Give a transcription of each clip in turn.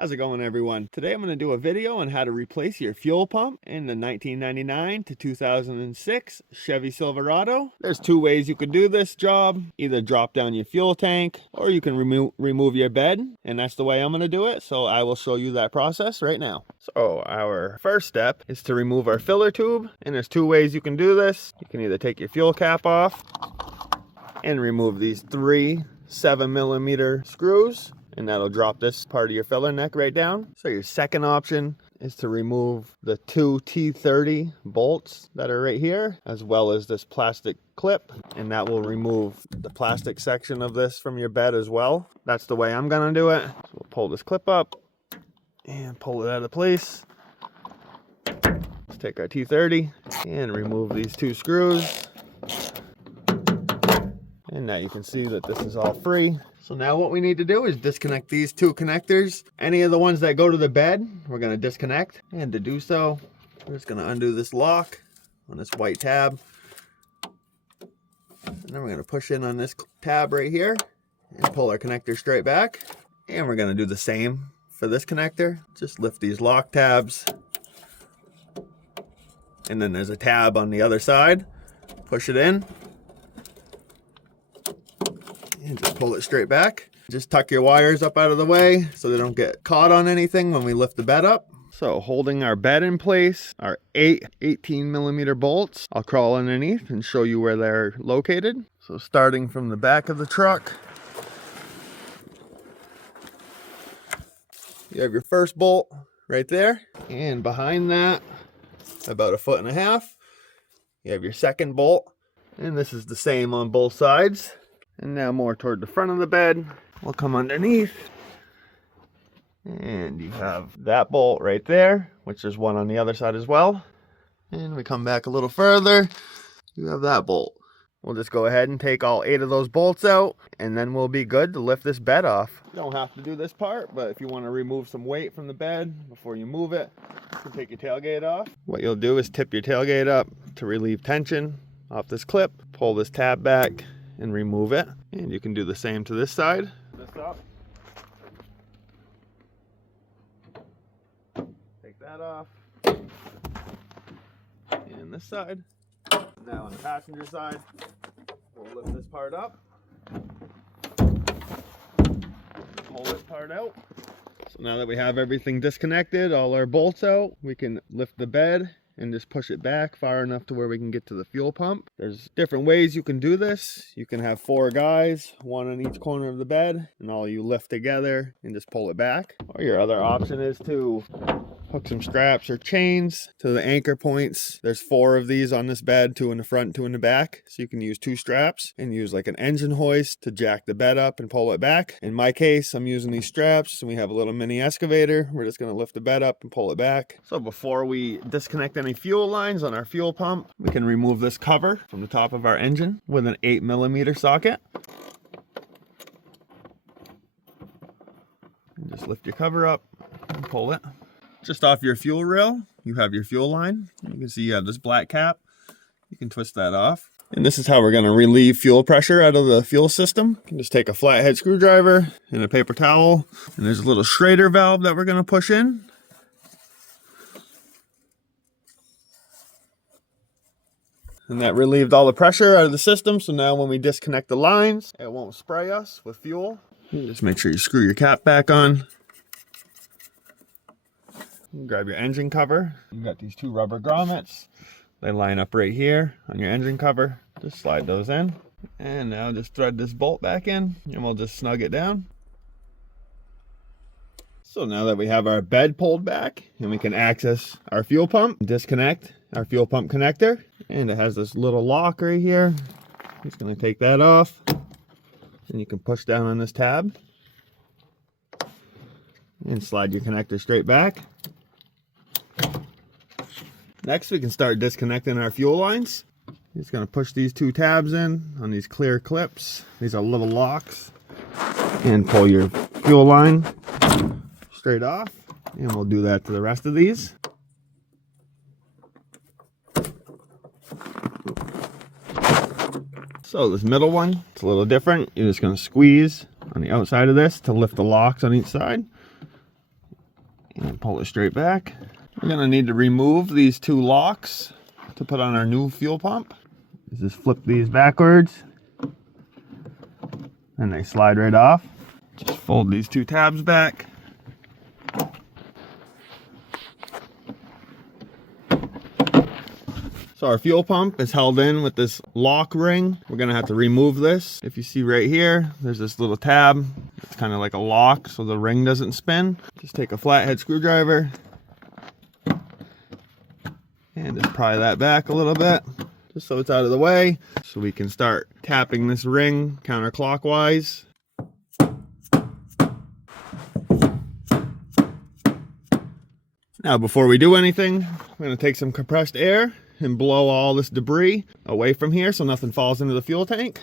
How's it going, everyone? Today I'm going to do a video on how to replace your fuel pump in the 1999 to 2006 Chevy Silverado. There's two ways you could do this job. Either drop down your fuel tank or you can remove your bed, and that's the way I'm going to do it. So I will show you that process right now. So our first step is to remove our filler tube, and there's two ways you can do this. You can either take your fuel cap off and remove these three 7mm screws, and that'll drop this part of your filler neck right down. So your second option is to remove the two T30 bolts that are right here, as well as this plastic clip, and that will remove the plastic section of this from your bed as well. That's the way I'm gonna do it. So we'll pull this clip up and pull it out of place. Let's take our T30 and remove these two screws. And now you can see that this is all free. So now what we need to do is disconnect these two connectors. Any of the ones that go to the bed, we're going to disconnect. And to do so, we're just going to undo this lock on this white tab. And then we're going to push in on this tab right here and pull our connector straight back. And we're going to do the same for this connector. Just lift these lock tabs. And then there's a tab on the other side. Push it in. And just pull it straight back. Just tuck your wires up out of the way so they don't get caught on anything when we lift the bed up. So holding our bed in place, our 18mm bolts, I'll crawl underneath and show you where they're located. So starting from the back of the truck, you have your first bolt right there. And behind that, about 1.5 feet, you have your second bolt. And this is the same on both sides. And now more toward the front of the bed, we'll come underneath. And you have that bolt right there, which is one on the other side as well. And we come back a little further, you have that bolt. We'll just go ahead and take all 8 of those bolts out, and then we'll be good to lift this bed off. You don't have to do this part, but if you want to remove some weight from the bed before you move it, you can take your tailgate off. What you'll do is tip your tailgate up to relieve tension off this clip, pull this tab back, and remove it. And you can do the same to this side. This up. Take that off. And this side. Now on the passenger side, we'll lift this part up. Pull this part out. So now that we have everything disconnected, all our bolts out, we can lift the bed and just push it back far enough to where we can get to the fuel pump. There's different ways you can do this. You can have 4 guys, 1 on each corner of the bed, and all you lift together and just pull it back. Or your other option is to hook some straps or chains to the anchor points. There's 4 of these on this bed, 2 in the front, 2 in the back. So you can use 2 straps and use like an engine hoist to jack the bed up and pull it back. In my case, I'm using these straps, and we have a little mini excavator. We're just gonna lift the bed up and pull it back. So before we disconnect any fuel lines on our fuel pump, we can remove this cover from the top of our engine with an 8mm socket. And just lift your cover up and pull it. Just off your fuel rail, you have your fuel line. You can see you have this black cap. You can twist that off. And this is how we're going to relieve fuel pressure out of the fuel system. You can just take a flathead screwdriver and a paper towel. And there's a little Schrader valve that we're going to push in. And that relieved all the pressure out of the system. So now when we disconnect the lines, it won't spray us with fuel. Just make sure you screw your cap back on. Grab your engine cover. You've got these 2 rubber grommets. They line up right here on your engine cover. Just slide those in. And now just thread this bolt back in, and we'll just snug it down. So now that we have our bed pulled back and we can access our fuel pump, disconnect our fuel pump connector. And it has this little lock right here. Just gonna take that off. And you can push down on this tab and slide your connector straight back. Next, we can start disconnecting our fuel lines. Just gonna push these 2 tabs in on these clear clips. These are little locks. And pull your fuel line straight off. And we'll do that to the rest of these. So this middle one, it's a little different. You're just gonna squeeze on the outside of this to lift the locks on each side. And pull it straight back. We're gonna need to remove these 2 locks to put on our new fuel pump. Just flip these backwards and they slide right off. Just fold these 2 tabs back. So our fuel pump is held in with this lock ring. We're gonna have to remove this. If you see right here, there's this little tab. It's kind of like a lock so the ring doesn't spin. Just take a flathead screwdriver and just pry that back a little bit, just so it's out of the way, so we can start tapping this ring counterclockwise. Now before we do anything, we're gonna take some compressed air and blow all this debris away from here so nothing falls into the fuel tank.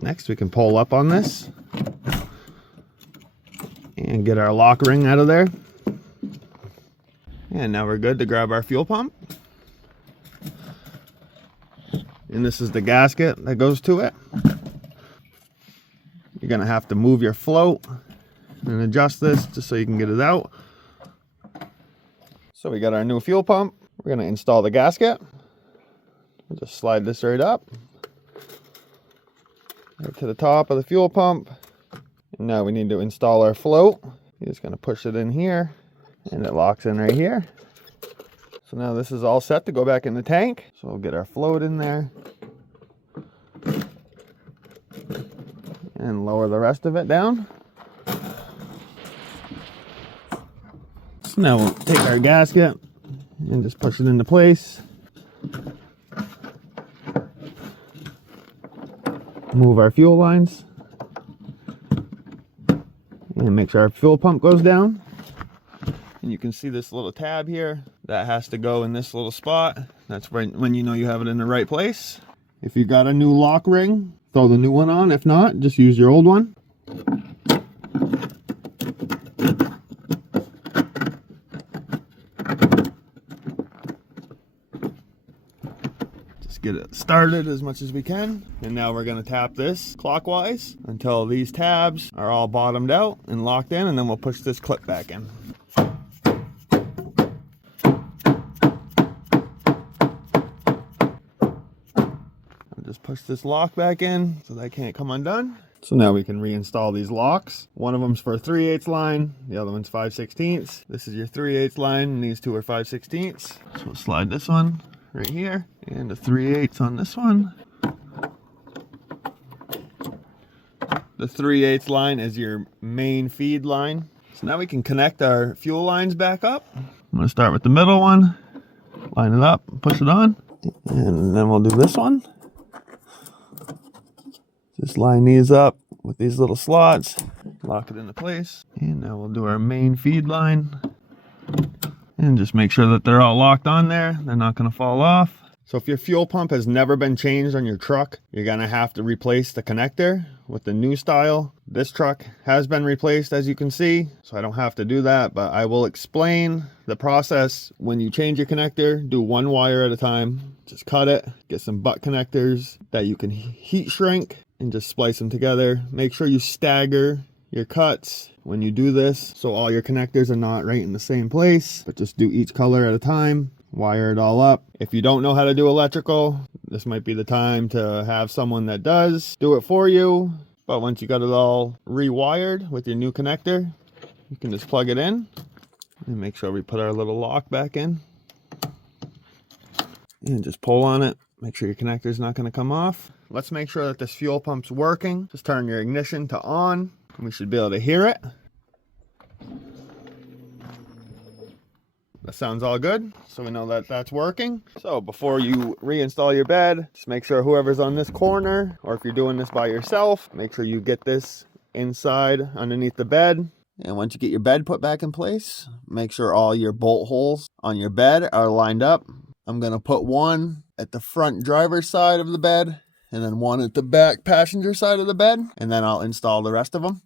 Next, we can pull up on this and get our lock ring out of there. And now we're good to grab our fuel pump. And this is the gasket that goes to it. You're gonna have to move your float and adjust this just so you can get it out. So we got our new fuel pump. We're gonna install the gasket. We'll just slide this right up, right to the top of the fuel pump. And now we need to install our float. You're just gonna push it in here and it locks in right here. So now this is all set to go back in the tank. So we'll get our float in there and lower the rest of it down. So now we'll take our gasket and just push it into place. Move our fuel lines and make sure our fuel pump goes down. And you can see this little tab here that has to go in this little spot. That's when you know you have it in the right place. If you got a new lock ring, throw the new one on. If not, just use your old one. Get it started as much as we can. And now we're going to tap this clockwise until these tabs are all bottomed out and locked in, and then we'll push this clip back in. I'll just push this lock back in so that can't come undone. So now we can reinstall these locks. One of them's for a 3/8 line, the other one's 5/16. This is your 3/8 line and these two are 5/16. So we'll slide this one right here and a 3/8 on this one. The 3/8 line is your main feed line. So now we can connect our fuel lines back up. I'm going to start with the middle one, line it up, push it on, and then we'll do this one. Just line these up with these little slots, lock it into place, and now we'll do our main feed line. And just make sure that they're all locked on there. They're not going to fall off. So if your fuel pump has never been changed on your truck, you're going to have to replace the connector with the new style. This truck has been replaced, as you can see, so I don't have to do that, but I will explain the process. When you change your connector, do one wire at a time. Just cut it, get some butt connectors that you can heat shrink and just splice them together. Make sure you stagger your cuts when you do this so all your connectors are not right in the same place, but just do each color at a time, wire it all up. If you don't know how to do electrical, this might be the time to have someone that does do it for you. But once you got it all rewired with your new connector, you can just plug it in and make sure we put our little lock back in and just pull on it. Make sure your connector is not going to come off. Let's make sure that this fuel pump's working. Just turn your ignition to on. We should be able to hear it. That sounds all good, so we know that that's working. So before you reinstall your bed, just make sure whoever's on this corner, or if you're doing this by yourself, make sure you get this inside underneath the bed. And once you get your bed put back in place, make sure all your bolt holes on your bed are lined up. I'm gonna put one at the front driver's side of the bed, and then one at the back passenger side of the bed, and then I'll install the rest of them.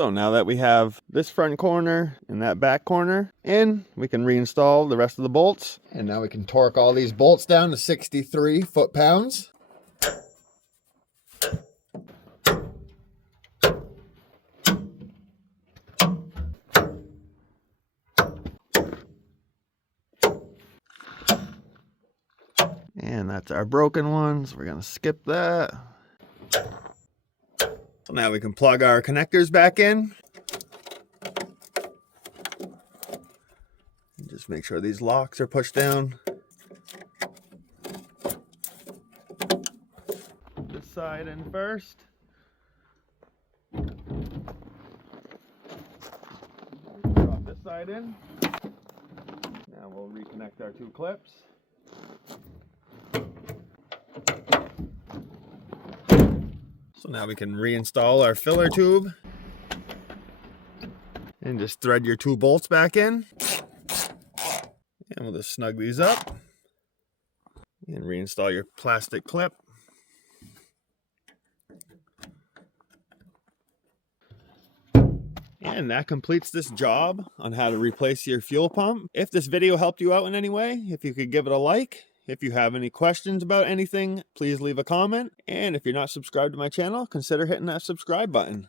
So now that we have this front corner and that back corner in, we can reinstall the rest of the bolts. And now we can torque all these bolts down to 63 foot-pounds. And that's our broken ones. We're gonna skip that. So now we can plug our connectors back in. And just make sure these locks are pushed down. This side in first. Drop this side in. Now we'll reconnect our two clips. So now we can reinstall our filler tube and just thread your two bolts back in. And we'll just snug these up and reinstall your plastic clip. And that completes this job on how to replace your fuel pump. If this video helped you out in any way, if you could give it a like. If you have any questions about anything, please leave a comment. And if you're not subscribed to my channel, consider hitting that subscribe button.